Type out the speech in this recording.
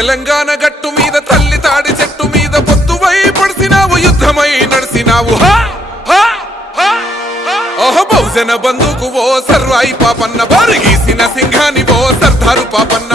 తెలంగాణ గట్టు మీద తల్లి తాడి చెట్టు మీద పొత్తువై పడిసినావు యుద్ధమై నడిసినావు ఓహో బహుజన బంధుకు ఓ సర్వాయి పాపన్న బారు గీసిన సింహాని ఓ సర్దారు పాపన్న